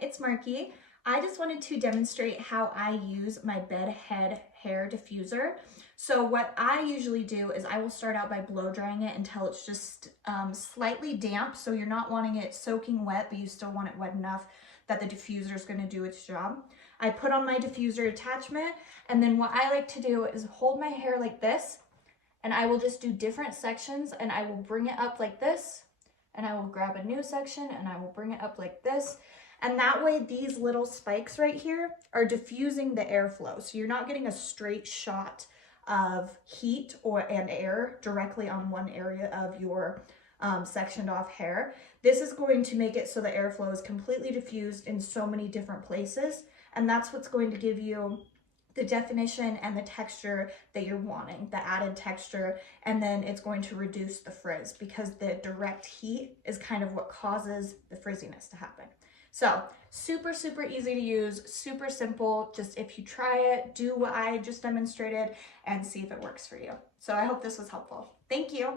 it's Marky. I just wanted to demonstrate how I use my bed head hair diffuser. So what I usually do is I will start out by blow drying it until it's just slightly damp. So you're not wanting it soaking wet, but you still want it wet enough that the diffuser is going to do its job. I put on my diffuser attachment, and then what I like to do is hold my hair like this, and I will just do different sections, and I will bring it up like this, and I will grab a new section and I will bring it up like this. And that way these little spikes right here are diffusing the airflow. So you're not getting a straight shot of heat and air directly on one area of your sectioned off hair. This is going to make it so the airflow is completely diffused in so many different places. And that's what's going to give you the definition and the texture that you're wanting, the added texture, and then it's going to reduce the frizz because the direct heat is kind of what causes the frizziness to happen. So super, super easy to use, super simple. Just if you try it, do what I just demonstrated and see if it works for you. So I hope this was helpful. Thank you.